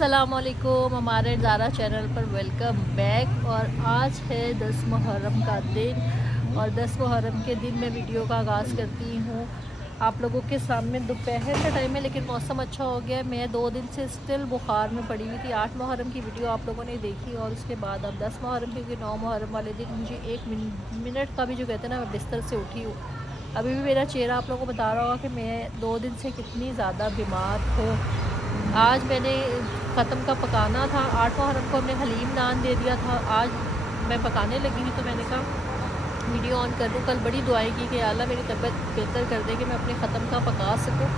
अस्सलामुअलैकुम, हमारे ज़ारा चैनल पर वेलकम बैक। और आज है 10 मुहर्रम का दिन और 10 मुहर्रम के दिन मैं वीडियो का आगाज़ करती हूँ आप लोगों के सामने। दोपहर का टाइम है लेकिन मौसम अच्छा हो गया। मैं 2 दिन से स्टिल बुखार में पड़ी हुई थी। 8 मुहर्रम की वीडियो आप लोगों ने देखी और उसके बाद अब 10 मुहर्रम, क्योंकि 9 मुहर्रम वाले दिन मुझे 1 मिनट का भी जो कहते हैं ना, मैं बिस्तर से उठी हूँ। अभी भी मेरा चेहरा आप लोगों को बता रहा होगा कि मैं 2 दिन से कितनी ज़्यादा बीमार हूँ। आज मैंने ख़त्म का पकाना था। 8 मुहर्रम को हमने हलीम नान दे दिया था। आज मैं पकाने लगी थी तो मैंने कहा वीडियो ऑन कर लूँ। कल बड़ी दुआएं की कि अल्लाह मेरी तबीयत बेहतर कर दे कि मैं अपने ख़त्म का पका सकूँ।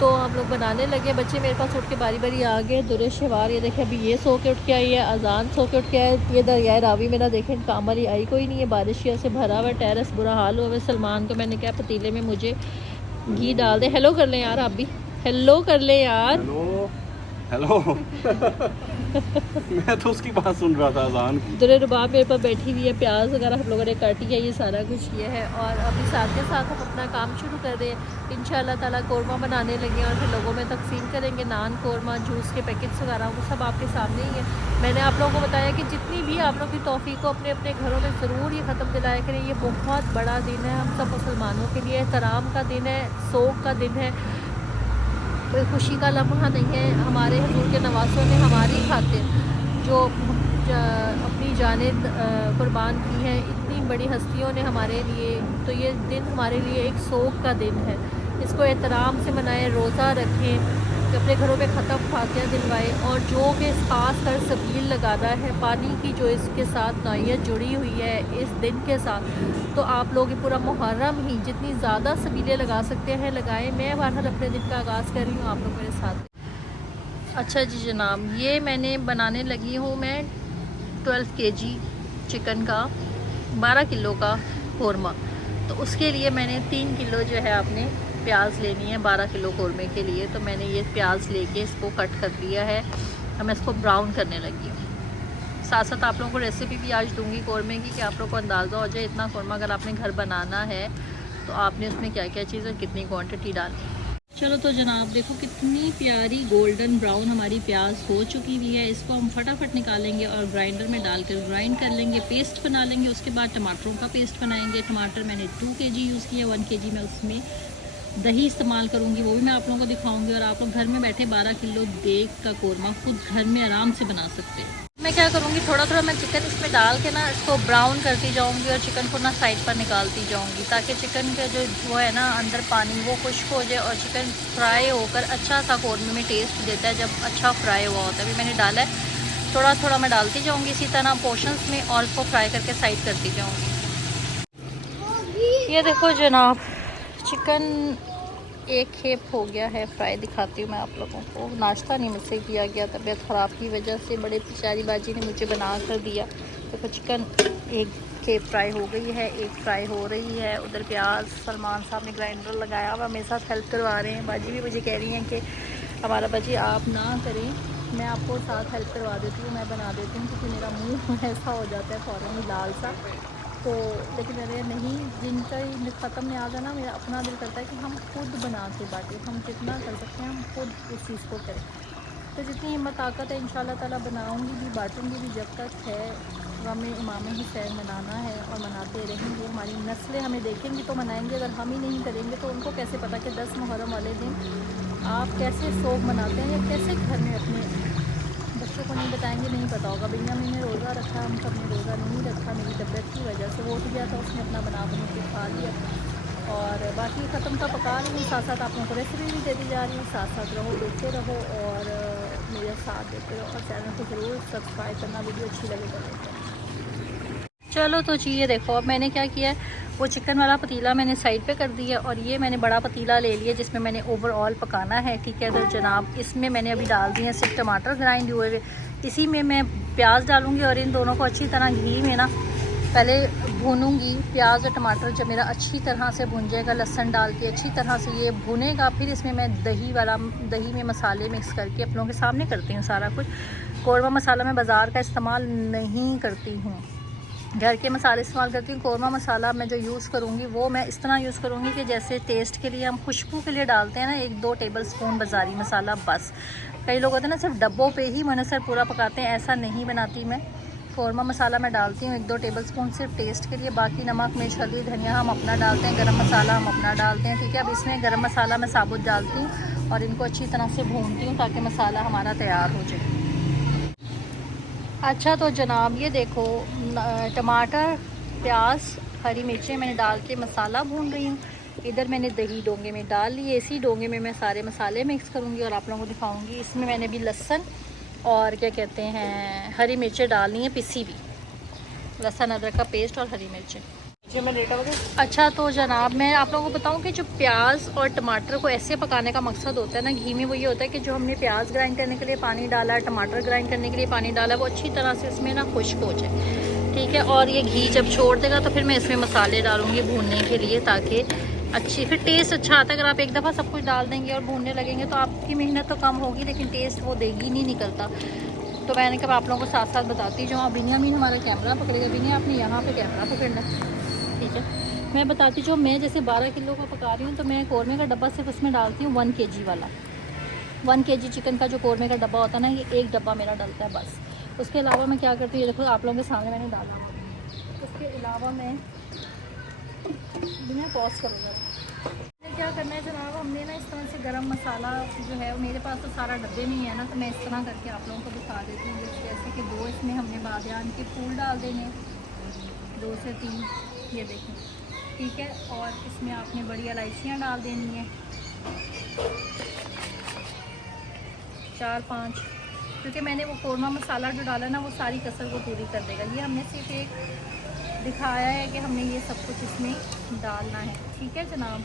तो हम लोग बनाने लगे। बच्चे मेरे पास उठ के बारी बारी आ गए। दुरे शवार, ये देखे अभी ये सो के उठ के आई है, अजान सो के उठ के आए। ये दरिया रावी मेरा देखें काम वाली आई कोई नहीं है। बारिश की से भरा हुआ टेरेस, बुरा हाल हुआ है। सलमान को मैंने कहा पतीले में मुझे घी डाल दे। हेलो कर लें यार, आप भी हेलो कर ले यार। हेलो हेलो मैं तो उसकी बात सुन रहा था अजान की। दुरे रुबाब मेरे पास बैठी हुई है। प्याज वगैरह हम लोगों ने काटी है, ये सारा कुछ ये है। और अभी साथ के साथ हम अपना काम शुरू कर रहे हैं। इंशाल्लाह ताला कौरमा बनाने लगे और फिर लोगों में तकसीम करेंगे। नान, कौरमा, जूस के पैकेट्स वगैरह वो सब आपके सामने ही है। मैंने आप लोगों को बताया कि जितनी भी आप लोग की तौफीक को अपने अपने घरों में ज़रूर ये ख़त्म दिलाया करें। ये बहुत बड़ा दिन है हम सब मुसलमानों के लिए। एहतराम का दिन है, सोग का दिन है, कोई खुशी का लम्हा नहीं है। हमारे हुजूर के नवासों ने हमारी खातिर जो अपनी जानें कुर्बान की हैं, इतनी बड़ी हस्तियों ने हमारे लिए, तो ये दिन हमारे लिए एक सोग का दिन है। इसको एहतराम से मनाएं, रोज़ा रखें, अपने घरों में ख़त्म फातिहा दिलवाएं। और जो भी खास कर सबील लगाना है, पानी की जो इसके साथ नायत जुड़ी हुई है इस दिन के साथ, तो आप लोग पूरा मुहर्रम ही जितनी ज़्यादा सबीलें लगा सकते हैं लगाएं। मैं बहरहाल अपने दिन का आगाज़ कर रही हूँ, आप लोग मेरे साथ। अच्छा जी जनाब, ये मैंने बनाने लगी हूँ मैं 12 kg चिकन का 12 किलो का कौरमा। तो उसके लिए मैंने 3 किलो जो है आपने प्याज लेनी है 12 किलो कौरमे के लिए। तो मैंने ये प्याज लेके इसको कट कर लिया है। अब मैं इसको ब्राउन करने लगी हूँ। साथ साथ आप लोगों को रेसिपी भी आज दूंगी कौरमे की, कि आप लोगों को अंदाज़ा हो जाए इतना कौरमा अगर आपने घर बनाना है तो आपने उसमें क्या क्या चीज़ और कितनी क्वांटिटी डालनी है। चलो तो जनाब देखो कितनी प्यारी गोल्डन ब्राउन हमारी प्याज हो चुकी हुई है। इसको हम फटाफट निकालेंगे और ग्राइंडर में डालकर ग्राइंड कर लेंगे, पेस्ट बना लेंगे। उसके बाद टमाटरों का पेस्ट बनाएंगे। टमाटर मैंने 2 kg यूज़ किया। 1 kg मैं उसमें दही इस्तेमाल करूँगी, वो भी मैं आप लोगों को दिखाऊंगी। और आप लोग घर में बैठे 12 किलो देग का कौरमा खुद घर में आराम से बना सकते हैं। मैं क्या करूँगी, थोड़ा थोड़ा मैं चिकन इसमें डाल के ना इसको ब्राउन करती जाऊँगी और चिकन को ना साइड पर निकालती जाऊँगी, ताकि चिकन का जो वो है ना अंदर पानी वो खुश्क हो जाए और चिकन फ्राई होकर अच्छा सा कौरमे में टेस्ट देता है जब अच्छा फ्राई हुआ होता है। अभी मैंने डाला है, थोड़ा थोड़ा मैं डालती जाऊँगी इसी तरह पोर्शंस में और इसको फ्राई करके साइड करती जाऊँगी। ये देखो जनाब, चिकन एक खेप हो गया है फ्राई। दिखाती हूँ मैं आप लोगों को। नाश्ता नहीं मुझसे किया गया तबीयत ख़राब की वजह से, बड़े पिचारी बाजी ने मुझे बना कर दिया। देखो चिकन एक खेप फ्राई हो गई है, एक फ्राई हो रही है। उधर प्याज सलमान साहब ने ग्राइंडर लगाया हुआ मेरे साथ हेल्प करवा रहे हैं। बाजी भी मुझे कह रही हैं कि हमारा बाजी आप ना करें, मैं आपको साथ हेल्प करवा देती हूँ, मैं बना देती हूँ, क्योंकि मेरा मुँह ऐसा हो जाता है फ़ौरन ही लाल सा। तो लेकिन मेरे नहीं, जिनका ही ख़त्म नहीं आ जाना, मेरा अपना दिल करता है कि हम खुद बना के बाँटें। हम जितना कर सकते हैं हम खुद उस चीज़ को करें। तो जितनी हिम्मत ताकत है इंशाल्लाह ताला बनाऊंगी भी, बांटूंगी भी। जब तक है हमें इमाम हुसैन मनाना है और मनाते रहेंगे। हमारी नस्लें हमें देखेंगी तो मनाएंगे। अगर हम ही नहीं करेंगे तो उनको कैसे पता कि 10 मुहर्रम वाले दिन आप कैसे सोग मनाते हैं या कैसे घर में अपने बच्चों को नहीं बताएंगे, नहीं पता होगा। भैया मैंने रोज़ा रखा, हम सब ने रोज़ा नहीं रखा, मेरी तबीयत की वजह से। वो उठ गया था, उसने अपना बना के खा लिया। और बाकी ख़त्म का पका रही हूँ, साथ साथ आप लोगों को रेसिपी भी देती जा रही हूँ। साथ साथ रहो, देखते रहो और मेरे साथ देखते रहो। और चैनल को ज़रूर सब्सक्राइब करना, वीडियो अच्छी लगे तो। चलो तो जी ये देखो, अब मैंने क्या किया है, वो चिकन वाला पतीला मैंने साइड पे कर दिया और ये मैंने बड़ा पतीला ले लिया जिसमें मैंने ओवरऑल पकाना है। ठीक है तो जनाब, इसमें मैंने अभी डाल दिए हैं सिर्फ टमाटर ग्राइंड हुए हुए। इसी में मैं प्याज डालूँगी और इन दोनों को अच्छी तरह घी में ना पहले भूनूंगी। प्याज और टमाटर जब मेरा अच्छी तरह से भुन जाएगा, लहसुन डाल के अच्छी तरह से ये भुनेगा, फिर इसमें मैं दही में मसाले मिक्स करके आप लोगों के सामने करती हूँ सारा कुछ। कौरमा मसाला मैं बाज़ार का इस्तेमाल नहीं करती हूँ, घर के मसाले इस्तेमाल करती हूँ। कौरमा मसाला मैं जो यूज़ करूँगी वो मैं इस तरह यूज़ करूँगी कि जैसे टेस्ट के लिए हम खुशबू के लिए डालते हैं ना 1-2 टेबलस्पून बाज़ारी मसाला बस। कई लोग होते हैं ना सिर्फ डब्बों पे ही मुनसर पूरा पकाते हैं, ऐसा नहीं बनाती मैं। कौरमा मसाला मैं डालती हूँ 1-2 टेबलस्पून सिर्फ टेस्ट के लिए। बाकी नमक, मिर्च, हल्दी, धनिया हम अपना डालते हैं, गरम मसाला हम अपना डालते हैं, ठीक है। अब इसमें गरम मसाला मैं साबुत डालती हूँ और इनको अच्छी तरह से भूनती हूँ ताकि मसाला हमारा तैयार हो जाए। अच्छा तो जनाब ये देखो टमाटर, प्याज, हरी मिर्चें मैंने डाल के मसाला भून रही हूँ। इधर मैंने दही डोंगे में डाल ली, इसी डोंगे में मैं सारे मसाले मिक्स करूँगी और आप लोगों को दिखाऊँगी। इसमें मैंने भी लहसुन और क्या कहते हैं हरी मिर्चें डालनी है, पिसी भी लहसुन अदरक का पेस्ट और हरी मिर्चें। अच्छा तो जनाब मैं आप लोगों को बताऊं कि जो प्याज और टमाटर को ऐसे पकाने का मकसद होता है ना घी में, वो ये होता है कि जो हमने प्याज ग्राइंड करने के लिए पानी डाला है, टमाटर ग्राइंड करने के लिए पानी डाला है, वो अच्छी तरह से इसमें ना खुश्क हो जाए, ठीक है। और ये घी जब छोड़ देगा तो फिर मैं इसमें मसाले डालूँगी भूनने के लिए ताकि फिर टेस्ट अच्छा आता है। अगर आप एक दफ़ा सब कुछ डाल देंगे और भूनने लगेंगे तो आपकी मेहनत तो कम होगी लेकिन टेस्ट वो देगी नहीं निकलता। तो मैंने कहा आप लोगों को साथ साथ बताती जो बिनियामीन हमारा कैमरा पकड़ेगा, बिनिया आपने यहाँ पे कैमरा पकड़ना, ठीक है। मैं बताती जो मैं जैसे 12 किलो का पका रही हूँ तो मैं कौरमे का डब्बा सिर्फ उसमें डालती हूँ 1 kg वाला। 1 kg चिकन का जो कौरमे का डब्बा होता है ना, ये एक डब्बा मेरा डलता है बस। उसके अलावा मैं क्या करती हूँ, ये देखो आप लोगों के सामने मैंने डाला। उसके अलावा मैं पॉज करूँगा। क्या करना है जनाब, हमने ना इस तरह से गरम मसाला जो है मेरे पास तो सारा डब्बे में ही है ना, तो मैं इस तरह करके आप लोगों को दिखा देती हूँ। जैसे कि 2 इसमें हमने बादियान के फूल डाल देंगे, 2 से 3, ये देखें, ठीक है। और इसमें आपने बड़ी इलायचियाँ डाल देनी है 4-5, क्योंकि मैंने वो कौरमा मसाला जो डाला ना वो सारी कसर को पूरी कर देगा। ये हमने सिर्फ एक दिखाया है कि हमने ये सब कुछ इसमें डालना है, ठीक है जनाब,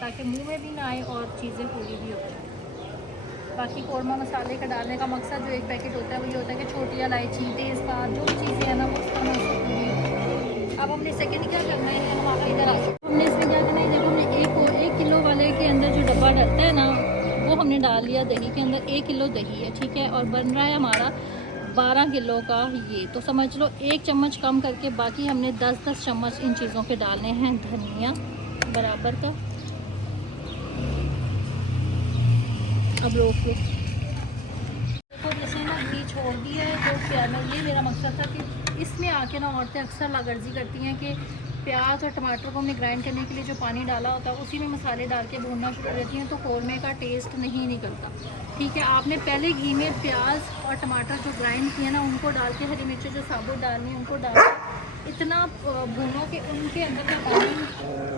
ताकि मुंह में भी ना आए और चीज़ें पूरी भी हो जाए। बाकी कौरमा मसाले का डालने का मकसद जो एक पैकेट होता है वो ये होता है कि छोटी इलायची, तेज़पात, जो भी चीज़ें हैं ना वो उस तरह से पूरी हो। अब हमने सेकंड क्या करना है, हमारा इधर आ हमने इसमें क्या करना है, जब हमने 1 किलो वाले के अंदर जो डब्बा रहता है ना वो हमने डाल लिया दही के अंदर। 1 किलो दही है, ठीक है, और बन रहा है हमारा 12 किलो का ये, तो समझ लो 1 चम्मच कम करके बाकी हमने 10-10 चम्मच इन चीज़ों के डालने हैं। धनिया बराबर का, अब रोक लो। तो जैसे ना घी छोड़ दिया है तो प्याज, ये मेरा मकसद था कि इसमें आके ना औरतें अक्सर लागर्जी करती हैं कि प्याज और टमाटर को हमने ग्राइंड करने के लिए जो पानी डाला होता है उसी में मसाले डाल के भूनना शुरू कर देती हैं, तो कौरमे का टेस्ट नहीं निकलता, ठीक है। आपने पहले घी में प्याज और टमाटर जो ग्राइंड किए ना उनको डाल के, हरी मिर्चें जो साबुत डालनी है उनको डाल के इतना भूनो कि उनके अंदर का पानी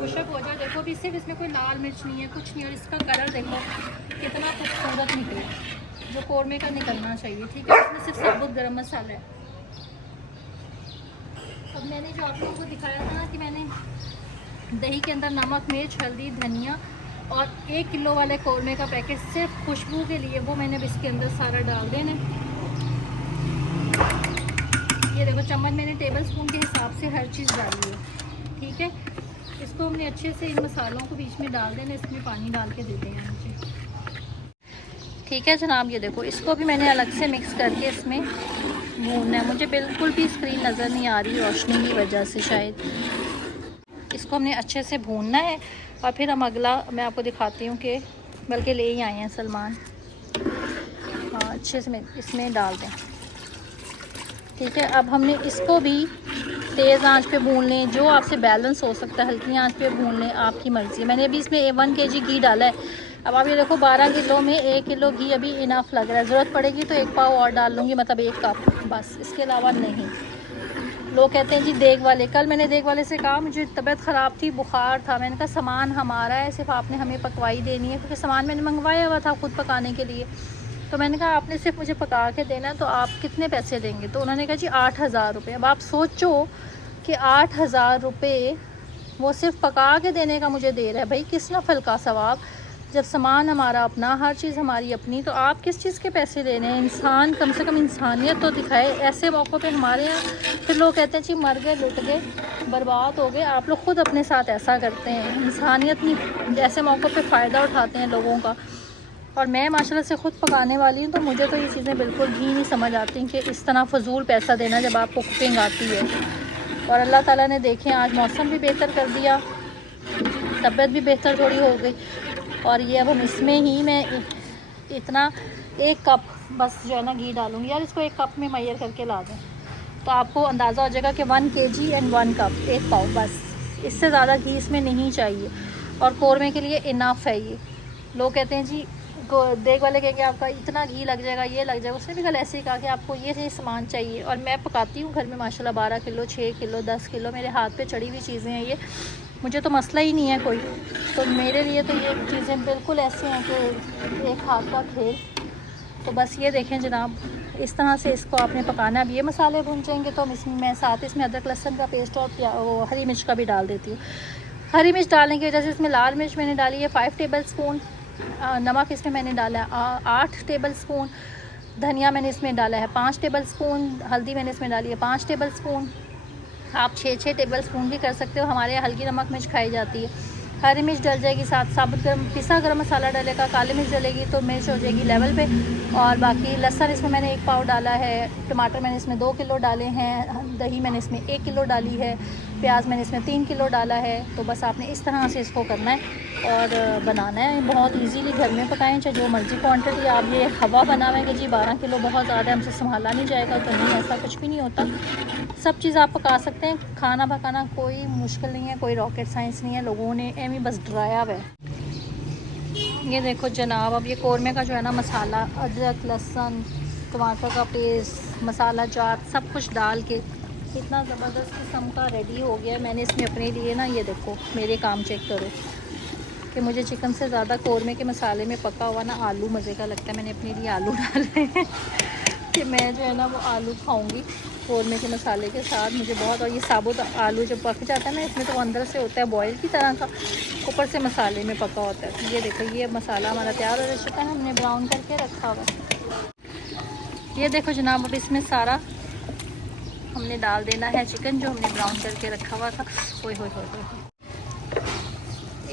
खुशक हो जाए। देखो अभी सिर्फ इसमें कोई लाल मिर्च नहीं है, कुछ नहीं, और इसका कलर देखो कितना खूबसूरत निकले जो कौरमे का निकलना चाहिए, ठीक है। इसमें सिर्फ साबुत गरम मसाला है। अब मैंने जो आप लोगों को दिखाया था ना कि मैंने दही के अंदर नमक, मिर्च, हल्दी, धनिया और 1 किलो वाले कौरमे का पैकेट सिर्फ खुशबू के लिए वो मैंने इसके अंदर सारा डाल देना। ये देखो चम्मच मैंने टेबल स्पून के हिसाब से हर चीज़ डाली है, ठीक है। इसको हमने अच्छे से इन मसालों को बीच में डाल देना, इसमें पानी डाल के दे देंगे मुझे, ठीक है जनाब। ये देखो इसको भी मैंने अलग से मिक्स करके इसमें भूनना है। मुझे बिल्कुल भी स्क्रीन नज़र नहीं आ रही रोशनी की वजह से शायद। इसको हमने अच्छे से भूनना है और फिर हम अगला मैं आपको दिखाती हूँ कि बल्कि ले ही आए हैं सलमान, हाँ अच्छे से इसमें डाल दें, ठीक है। अब हमने इसको भी तेज़ आंच पे भून लें, जो आपसे बैलेंस हो सकता है हल्की आंच पे भून लें, आपकी मर्ज़ी। मैंने अभी इसमें 1 kg घी डाला है। अब आप ये देखो 12 किलो में 1 किलो घी अभी इनफ लग रहा है, ज़रूरत पड़ेगी तो 1 पाव और डाल लूँगी, मतलब 1 कप बस, इसके अलावा नहीं। लोग कहते हैं जी देग वाले, कल मैंने देग वाले से कहा मुझे तबीयत ख़राब थी, बुखार था, मैंने कहा सामान हमारा है, सिर्फ आपने हमें पकवाई देनी है, क्योंकि सामान मैंने मंगवाया हुआ था खुद पकाने के लिए। तो मैंने कहा आपने सिर्फ मुझे पका के देना है, तो आप कितने पैसे देंगे? तो उन्होंने कहा जी 8000 रुपये। अब आप सोचो कि 8000 रुपये वो सिर्फ पका के देने का मुझे दे रहा है, भाई किस नफल का सवाब, जब सामान हमारा अपना, हर चीज़ हमारी अपनी, तो आप किस चीज़ के पैसे ले रहे हैं? इंसान कम से कम इंसानियत तो दिखाए। ऐसे मौक़ों पे हमारे यहाँ फिर लोग कहते हैं जी मर गए, लुट गए, बर्बाद हो गए। आप लोग ख़ुद अपने साथ ऐसा करते हैं, इंसानियत नहीं, ऐसे मौक़ों पे फ़ायदा उठाते हैं लोगों का। और मैं माशाल्लाह से ख़ुद पकाने वाली हूँ, तो मुझे तो ये चीज़ें बिल्कुल भी नहीं समझ आती कि इस तरह फजूल पैसा देना जब आपको कुकिंग आती है। और अल्लाह ताला ने देखें आज मौसम भी बेहतर कर दिया, तबीयत भी बेहतर थोड़ी हो गई। और ये अब हम इसमें ही मैं इतना 1 कप बस जो है ना घी डालूँगी। यार इसको 1 कप में मैयर करके ला दें तो आपको अंदाज़ा हो जाएगा कि 1 kg एंड 1 कप 1 पाव, बस इससे ज़्यादा घी इसमें नहीं चाहिए। और कौरमे के लिए इनफ है ये। लोग कहते हैं जी देख वाले कहेंगे आपका इतना घी लग जाएगा, ये लग जाएगा। उसने भी कल ऐसे ही कहा कि आपको ये सामान चाहिए। और मैं पकाती हूँ घर में माशाल्लाह 12 किलो 6 किलो 10 किलो मेरे हाथ पे चढ़ी हुई चीज़ें हैं ये, मुझे तो मसला ही नहीं है कोई। तो मेरे लिए तो ये चीज़ें बिल्कुल ऐसी हैं कि एक हाथ का खेल। तो बस ये देखें जनाब, इस तरह से इसको आपने पकाना। अब ये मसाले भून जाएंगे तो इसमें मैं साथ इसमें अदरक लहसुन का पेस्ट और हरी मिर्च का भी डाल देती हूँ। हरी मिर्च डालने की वजह से इसमें लाल मिर्च मैंने डाली है 5 टेबल स्पून, नमक इसमें मैंने डाला है 8 टेबल स्पून, धनिया मैंने इसमें डाला है 5 टेबल स्पून, हल्दी मैंने इसमें डाली है 5 टेबल स्पून। आप 6 टेबल स्पून भी कर सकते हो, हमारे यहाँ हल्की नमक मिर्च खाई जाती है। हरी मिर्च डल जाएगी, साथ साबुत पिसा गरम मसाला डलेगा, काली मिर्च डलेगी तो मिर्च हो जाएगी लेवल पे। और बाकी लहसुन इसमें मैंने 1 पाव डाला है, टमाटर मैंने इसमें 2 किलो डाले हैं, दही मैंने इसमें 1 किलो डाली है, प्याज मैंने इसमें 3 किलो डाला है। तो बस आपने इस तरह से इसको करना है और बनाना है। बहुत इजीली घर में पकाएं, चाहे जो मर्ज़ी क्वांटिटी। आप ये हवा बनावें कि जी 12 किलो बहुत ज़्यादा हमसे संभाला नहीं जाएगा, तो नहीं, ऐसा कुछ भी नहीं होता। सब चीज़ आप पका सकते हैं। खाना पकाना कोई मुश्किल नहीं है, कोई रॉकेट साइंस नहीं है, लोगों ने एम बस डराया हुआ है। ये देखो जनाब, अब ये कौरमे का जो है ना मसाला, अदरक लहसुन टमाटर का पेस्ट मसाला जार सब कुछ डाल के इतना ज़बरदस्त किस्म का रेडी हो गया। मैंने इसमें अपने लिए ना, ये देखो मेरे काम चेक करो कि मुझे चिकन से ज़्यादा कौरमे के मसाले में पका हुआ ना आलू मज़े का लगता है। मैंने अपने लिए आलू डाले हैं कि मैं जो है ना वो आलू खाऊंगी कौरमे के मसाले के साथ, मुझे बहुत। और ये साबुत आलू जब पक जाता है ना, इसमें तो अंदर से होता है बॉयल की तरह का, ऊपर से मसाले में पका होता है। तो ये देखो ये मसाला हमारा तैयार हो चुका है, हमने ब्राउन करके रखा हुआ है। ये देखो जनाब, अब इसमें सारा हमने डाल देना है चिकन जो हमने ब्राउन करके रखा हुआ था। ओए होए होए होए,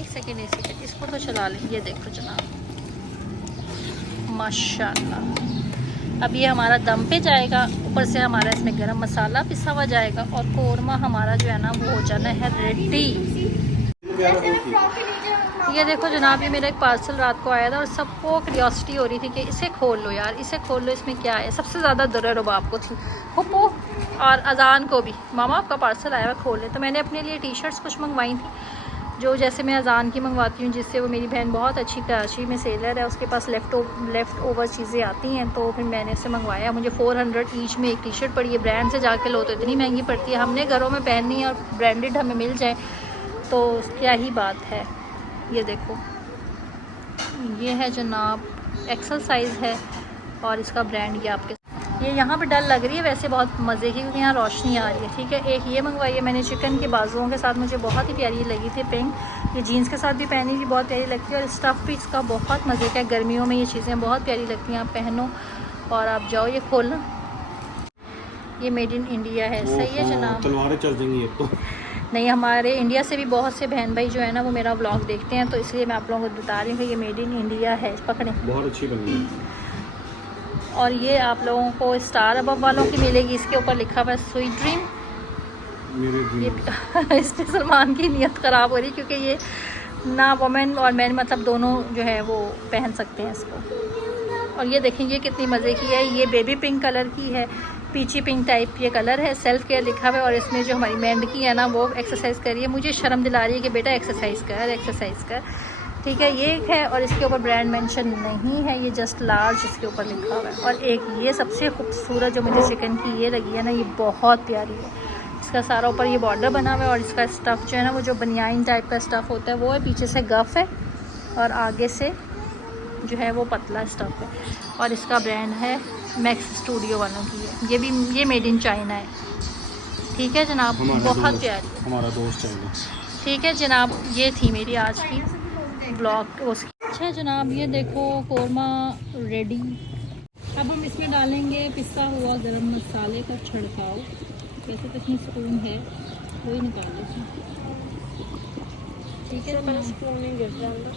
एक सेकेंड इसको तो चला लें। ये देखो जनाब माशाल्लाह, अब ये हमारा दम पे जाएगा, ऊपर से हमारा इसमें गरम मसाला पिसा हुआ जाएगा और कौरमा हमारा जो है ना वो हो जाना है रेडी। ये देखो जनाब, ये मेरा एक पार्सल रात को आया था और सबको क्यूरियोसिटी हो रही थी कि इसे खोल लो यार, इसे खोल लो, इसमें क्या है। सबसे ज़्यादा दुर्र रुबाब को थी, हुप्पो और अजान को भी, मामा आपका पार्सल आया हुआ खोल ले। तो मैंने अपने लिए टी शर्ट्स कुछ मंगवाई थी, जो जैसे मैं अजान की मंगवाती हूँ, जिससे वो मेरी बहन बहुत अच्छी कराची में सेलर है, उसके पास लेफ़्ट ओवर चीज़ें आती हैं, तो फिर मैंने उसे मंगवाया। मुझे 400 ईच में एक टी शर्ट पड़ी है, ब्रांड से जाके लो तो इतनी महंगी पड़ती है। हमने घरों में पहननी है और ब्रांडेड हमें मिल जाए तो क्या ही बात है। ये देखो ये है जनाब, एक्सल साइज़ है और इसका ब्रांड ये आपके, ये यहाँ पे डल लग रही है वैसे बहुत मज़े की, क्योंकि यहाँ रोशनी आ रही है। ठीक है, एक ये मंगवाई है मैंने चिकन के बाजुओं के साथ, मुझे बहुत ही प्यारी लगी थी पिंक। ये जीन्स के साथ भी पहनी थी, बहुत प्यारी लगती है। और स्टफ़ भी इसका बहुत मज़े का है, गर्मियों में ये चीज़ें बहुत प्यारी लगती हैं। आप पहनो और आप जाओ, ये खोलना, ये मेड इन इंडिया है। सही है जनाब, तलवारें चल जाएंगी एक तो नहीं, हमारे इंडिया से भी बहुत से बहन भाई जो है ना वो मेरा व्लॉग देखते हैं, तो इसलिए मैं आप लोगों को बता रही हूँ कि ये मेड इन इंडिया है। पकड़ें, बहुत अच्छी बनी है। और ये आप लोगों को स्टार अबव वालों की मिलेगी, इसके ऊपर लिखा हुआ है स्वीट ड्रीम। ये इस पर सलमान की नीयत ख़राब हो रही, क्योंकि ये ना वुमेन और मैन मतलब दोनों जो है वो पहन सकते हैं इसको। और ये देखें ये कितनी मज़े की है, ये बेबी पिंक कलर की है, पीची पिंक टाइप ये कलर है, सेल्फ केयर लिखा हुआ है। और इसमें जो हमारी मेंढकी है ना वो एक्सरसाइज कर रही है, मुझे शर्म दिला रही है कि बेटा एक्सरसाइज कर। ठीक है, ये एक है और इसके ऊपर ब्रांड मेंशन नहीं है, ये जस्ट लार्ज इसके ऊपर लिखा हुआ है। और एक ये सबसे खूबसूरत जो मुझे चिकन की ये लगी है ना, ये बहुत प्यारी है। इसका सारा ऊपर ये बॉर्डर बना हुआ है और इसका स्टफ़ जो है ना वो जो बनियाइन टाइप का स्टफ़ होता है वो है, पीछे से गफ है और आगे से जो है वो पतला स्टफ़ है। और इसका ब्रांड है मैक्स स्टूडियो वालों की है, ये भी ये मेड इन चाइना है। ठीक है जनाब, बहुत प्यारी, हमारा दोस्त चाइना। ठीक है जनाब, ये थी मेरी आज की ब्लॉग उसकी। अच्छा जनाब, ये देखो कौरमा रेडी। अब हम इसमें डालेंगे पिसा हुआ गरम मसाले का छिड़काव। वैसे तो इसमें स्पून है, वही निकाल लेते। ठीक है, स्पून नहीं गिर जाएगा।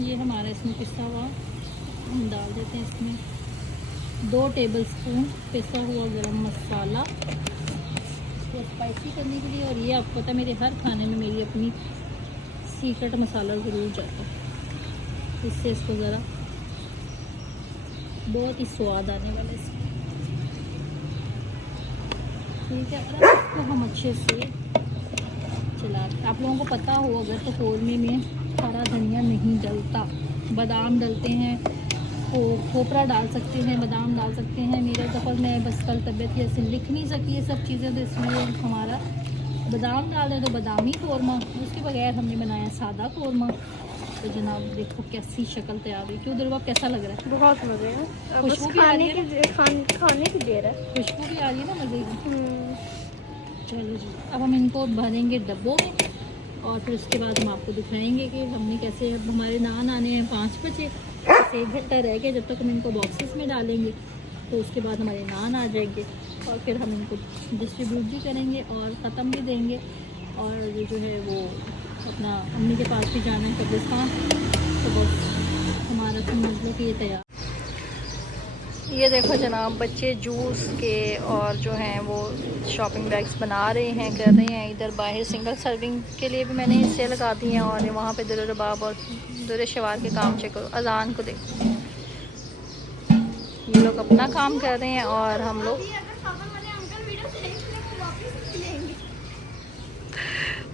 ये हमारा इसमें पिसा हुआ हम डाल देते हैं इसमें 2 टेबलस्पून पिसा हुआ गरम मसाला इसको स्पाइसी करने के लिए। और ये आपको पता है मेरे हर खाने में मेरी अपनी सीक्रेट मसाला ज़रूर जाता है, इससे इसको ज़रा बहुत ही स्वाद आने वाला है इसमें। ठीक है, और अब इसको हम अच्छे से चला। आप लोगों को पता हो अगर तो कौरमे में हरा धनिया नहीं डलता, बादाम डलते हैं, खोपरा डाल सकते हैं, बादाम डाल सकते हैं। मेरे दफ़ा मैं बस कल तबीयत की ऐसे लिख नहीं सकी ये सब चीज़ें, तो इसलिए हमारा बादाम डाल दें तो बादामी कौरमा, उसके बगैर हमने बनाया सादा कौरमा। तो जनाब देखो कैसी शक्ल तैयार हुई। क्यों दुर्बा कैसा लग रहा है? बहुत मज़े हैं। खुशबू भी आ रही है ना? खाने की देर है। खुशबू भी आ रही है ना मज़े की। चलो जी, अब हम इनको भरेंगे डब्बों में और फिर उसके बाद हम आपको दिखाएंगे कि हमने कैसे। अब हमारे नान आने हैं 5 बजे, बस 1 घंटा रह गया। जब तक हम इनको बॉक्सेस में डालेंगे तो उसके बाद हमारे नान आ जाएंगे और फिर हम इनको डिस्ट्रीब्यूट भी करेंगे और ख़त्म भी देंगे। और ये जो है वो अपना अम्मी के पास भी जाना है कब्रिस्तान, तो बस हमारा समझ लो कि ये तैयार। ये देखो जनाब बच्चे जूस के और जो हैं वो शॉपिंग बैग्स बना रहे हैं, कर रहे हैं। इधर बाहर सिंगल सर्विंग के लिए भी मैंने हिस्से लगा दिए हैं और वहाँ पे दुर रबाब और दुर शवार के काम चेक करो। अजान को देखो, ये लोग अपना काम कर रहे हैं और हम लोग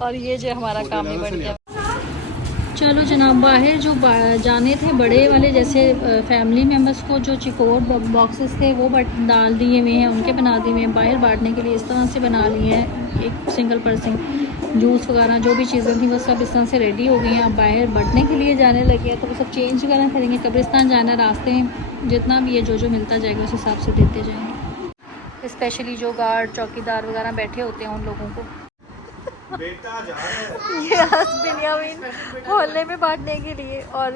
और ये जो हमारा काम ही बढ़ गया। चलो जनाब, बाहर जो जाने थे बड़े वाले जैसे फैमिली मेम्बर्स को जो चिकोर बॉक्सेस थे वो डाल दिए हुए हैं, उनके बना दिए हुए हैं। बाहर बांटने के लिए इस तरह से बना लिए हैं, एक सिंगल पर्सन जूस वगैरह जो भी चीज़ें थी वो सब इस तरह से रेडी हो गई हैं। अब बाहर बांटने के लिए जाने लगे हैं, तो वो सब चेंज वगैरह करेंगे। कब्रिस्तान जाना, रास्ते में जितना भी है जो मिलता जाएगा उस हिसाब से देते जाएंगे। स्पेशली जो गार्ड चौकीदार वगैरह बैठे होते हैं उन लोगों को बेटा जा रहा है। ये बिन्यामीन मोहल्ले में बांटने के लिए और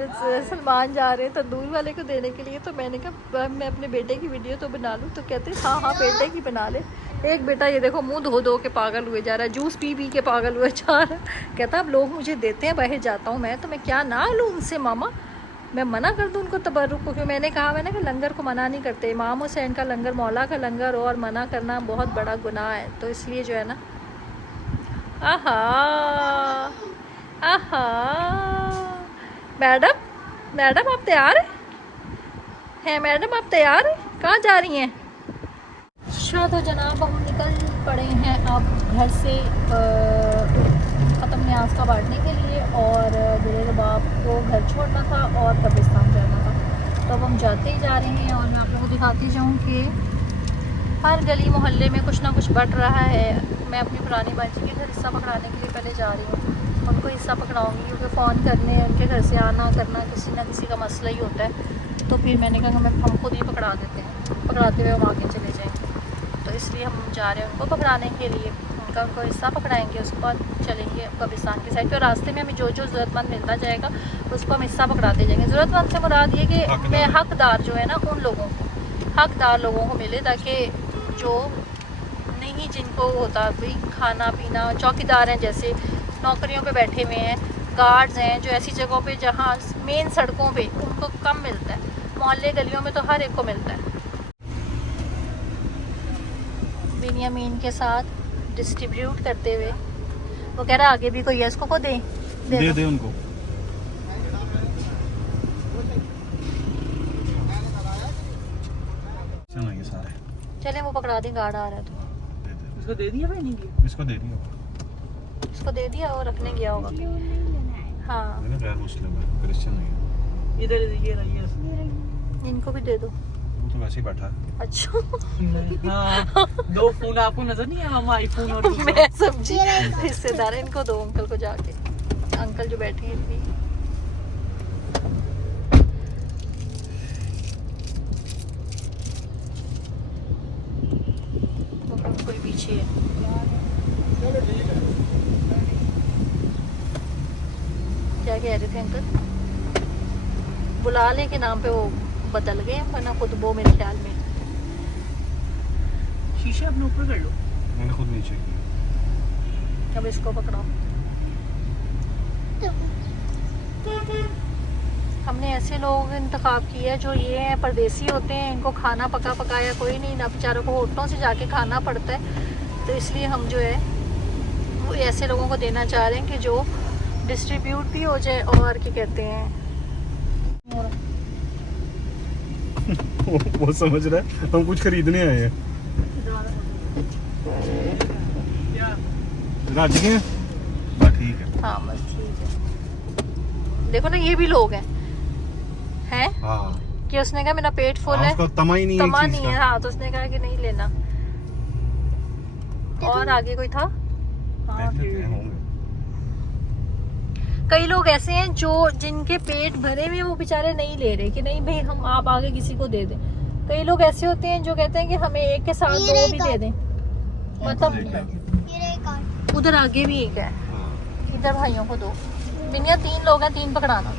सलमान जा रहे हैं तंदूर वाले को देने के लिए। तो मैंने कहा मैं अपने बेटे की वीडियो तो बना लूँ, तो कहते हाँ हाँ बेटे की बना ले। एक बेटा ये देखो मुंह धो धो के पागल हुए जा रहा है, जूस पी के पागल हुए जा रहा है। कहता अब लोग मुझे देते हैं, बाहर जाता हूँ मैं, तो मैं क्या ना लूँ उनसे मामा, मैं मना कर दूँ उनको तबर्रुक को। क्यों मैंने कहा कि लंगर को मना नहीं करते, इमाम हुसैन का लंगर, मौला का लंगर, और मना करना बहुत बड़ा गुनाह है। तो इसलिए जो है ना, आहा आहा मैडम आप तैयार हैं? मैडम आप तैयार हैं? कहाँ जा रही हैं? अच्छा तो जनाब हम निकल पड़े हैं अब घर से ख़त्म न्याज का बांटने के लिए, और मेरे बाप को घर छोड़ना था और कब्रिस्तान जाना था। तो अब हम जाते ही जा रहे हैं और मैं आप लोगों को दिखाती जाऊँ कि हर गली मोहल्ले में कुछ ना कुछ बट रहा है। मैं अपनी पुरानी बाजी के घर हिस्सा पकड़ाने के लिए पहले जा रही हूँ, उनको हिस्सा पकड़ाऊँगी क्योंकि फ़ोन करने, उनके घर से आना करना किसी ना किसी का मसला ही होता है। तो फिर मैंने कहा कि हम खुद ही पकड़ा देते हैं, पकड़ाते हुए हम आगे चले जाएंगे। तो इसलिए हम जा रहे हैं उनको पकड़ाने के लिए, उनको हिस्सा पकड़ाएंगे, उसके बाद चलेंगे कब्रिस्तान की साइड पे। और रास्ते में हमें जो ज़रूरतमंद मिलता जाएगा उसको हम हिस्सा पकड़ाते जाएंगे। ज़रूरतमंद से मुराद ये कि मैं हकदार जो है ना उन लोगों को, हकदार लोगों को मिले, ताकि जो नहीं जिनको होता भाई खाना पीना, चौकीदार हैं जैसे नौकरियों पे बैठे हुए हैं, गार्ड्स हैं जो ऐसी जगहों पे जहाँ मेन सड़कों पे उनको कम मिलता है, मोहल्ले गलियों में तो हर एक को मिलता है। बिन्यामीन के साथ डिस्ट्रीब्यूट करते हुए वो कह रहा है आगे भी कोई है, इसको को दे उनको। ये सारे चले वो पकड़ा दें, गार्ड आ रहा है तो इसको दे दिया भाई? नहीं इसको दे दिया, इसको दे दिया और रखने गया होगा। हाँ मैंने गैर मुस्लिम है, क्रिश्चियन नहीं है। इधर ये रही, इनको भी दे दो। वो तो वैसे ही बैठा है। अच्छा हाँ, 2 फोन आपको नजर नहीं आया? हम आईफोन और मैं समझी हिस्सेदार है, इनको दो अंकल को जाके, अंकल जो बैठे हैं इतनी। कोई पीछे है। क्या कह रहे थे अंकल? बुलाने के नाम पे वो बदल गए, वरना खुद वो मेरे ख्याल में। शीशे अपने ऊपर कर लो। मैंने खुद नीचे किया। अब इसको पकड़ाओ। हमने ऐसे लोग इंतखाब किए हैं जो ये हैं परदेसी होते हैं, इनको खाना पका पकाया कोई नहीं ना, बेचारों को होटलों से जाके खाना पड़ता है। तो इसलिए हम जो है वो ऐसे लोगों को देना चाह रहे हैं कि जो डिस्ट्रीब्यूट भी हो जाए और क्या कहते हैं वो समझ रहा है हम कुछ खरीदने आए हैं। राजी हैं? बस ठीक है। हाँ बस ठीक है। देखो ना ये भी लोग हैं हाँ कि उसने कहा मेरा पेट फुल हाँ, है, उसका तमा ही नहीं तमा एक चीज नहीं है। का। हाँ तो उसने कहा कि नहीं लेना। और आगे कोई था? देख लेते हैं, होंगे। कई लोग ऐसे हैं जो जिनके पेट भरे हुए वो बेचारे नहीं ले रहे कि नहीं भाई हम आप आगे किसी को दे दें। कई लोग ऐसे होते हैं जो कहते हैं कि हमें एक के साथ दो भी दे दें। मतलब उधर आगे भी एक है, हाँ। इधर भाइयों को दो। बिनिया 3 लोग हैं, 3 पकड़ाना।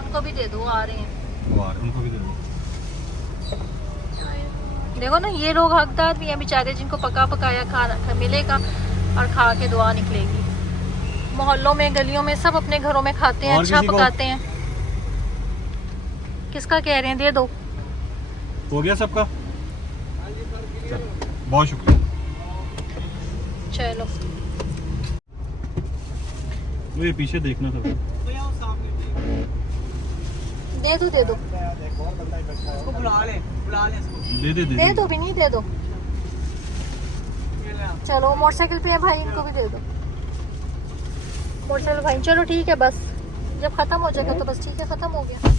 उनको भी दे दो, आ रहे हैं। वाह, उनको भी दे दो। देखो ना ये लोग हकदार भी हैं बेचारे, जिनको पका पकाया खाना मिलेगा और खा के दुआ निकलेगी। मोहल्लों में गलियों में सब अपने घरों में खाते हैं, और अच्छा किसी को? पकाते हैं। किसका कह रहे हैं? दे दो। हो गया सबका? चलो, बहुत शुक्रिया। चलो वो ये पीछे देखना था। दे दो दे दो इसको बुला ले इसको। दे दो भी नहीं दे दो। चलो मोटरसाइकिल पे है भाई, इनको भी दे दो। मोटरसाइकिल भाई चलो ठीक है, बस जब खत्म हो जाएगा तो बस ठीक है, खत्म हो गया।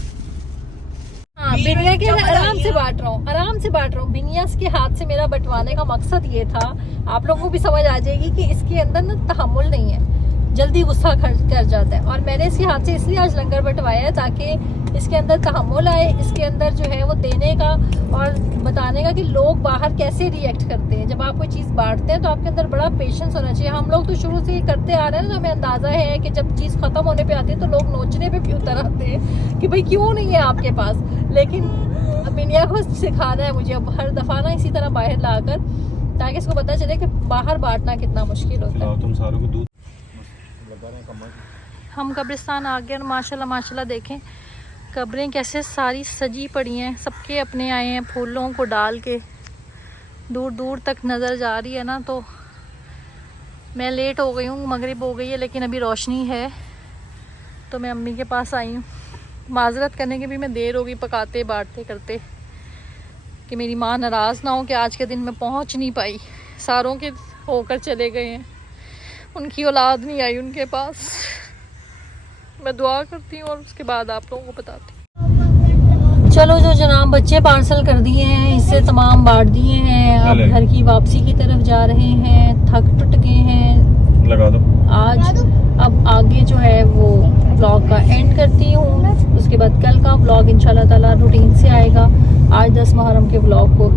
हाँ बिनिया के आराम से बांट रहा हूँ, आराम से बांट रहा हूँ। बिनिया के हाथ से मेरा बंटवाने का मकसद ये था, आप लोगों को भी समझ आ जाएगी कि इसके अंदर ना तहम्मुल नहीं है, जल्दी गुस्सा कर जाता है। और मैंने इसके हाथ से इसलिए आज लंगर बंटवाया है ताकि इसके अंदर तहम्मुल आए, इसके अंदर जो है वो देने का और बताने का कि लोग बाहर कैसे रिएक्ट करते हैं। जब आप कोई चीज़ बांटते हैं तो आपके अंदर बड़ा पेशेंस होना चाहिए। हम लोग तो शुरू से ये करते आ रहे हैं ना, तो हमें अंदाज़ा है कि जब चीज़ ख़त्म होने पे आती है तो लोग नोचने पे भी उतर आते हैं कि भाई क्यों नहीं है आपके पास। लेकिन बिनिया को सिखाना है मुझे अब हर दफ़ा ना इसी तरह बाहर लाकर, ताकि इसको पता चले कि बाहर बांटना कितना मुश्किल होता है। तुम सारों को दूध हम कब्रिस्तान आ गए और माशाल्लाह माशाल्लाह देखें कब्रें कैसे सारी सजी पड़ी हैं, सबके अपने आए हैं फूलों को डाल के, दूर दूर तक नज़र जा रही है ना। तो मैं लेट हो गई हूँ, मगरिब हो गई है, लेकिन अभी रोशनी है तो मैं अम्मी के पास आई हूँ। माजरत करने की भी मैं देर हो गई पकाते बांटते करते, कि मेरी माँ नाराज़ ना हो कि आज के दिन मैं पहुँच नहीं पाई। सारों के होकर चले गए हैं, उनकी औलाद नहीं आई उनके पास। मैं दुआ करती हूँ और उसके बाद आप लोगों को बताती हूँ। चलो जो जनाब बच्चे पार्सल कर दिए हैं, इससे तमाम बांट दिए हैं। अब घर की वापसी की तरफ जा रहे हैं, थक टूट गए हैं। लगा दो आज अब आगे जो है वो व्लॉग का एंड करती हूँ। उसके बाद कल का व्लॉग इंशाल्लाह ताला रूटीन से आएगा। आज 10 मुहर्रम के व्लॉग को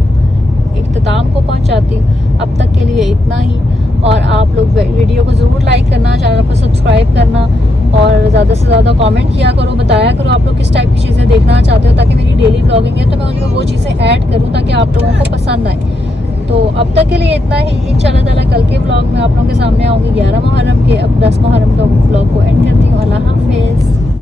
इख्तिताम को पहुँचाती हूँ। अब तक के लिए इतना ही, और आप लोग वीडियो को ज़रूर लाइक करना, चैनल को सब्सक्राइब करना और ज़्यादा से ज़्यादा कमेंट किया करो, बताया करो आप लोग किस टाइप की चीज़ें देखना चाहते हो, ताकि मेरी डेली व्लॉगिंग है तो मैं उनमें वो चीज़ें ऐड करूँ ताकि आप लोगों को पसंद आए। तो अब तक के लिए इतना ही। इंशाल्लाह ताला कल के व्लॉग में आप लोगों के सामने आऊँगी 11 मुहर्रम के। अब 10 मुहर्रम का व्लॉग को एंड करती हूँ। अल्लाह हाफिज़।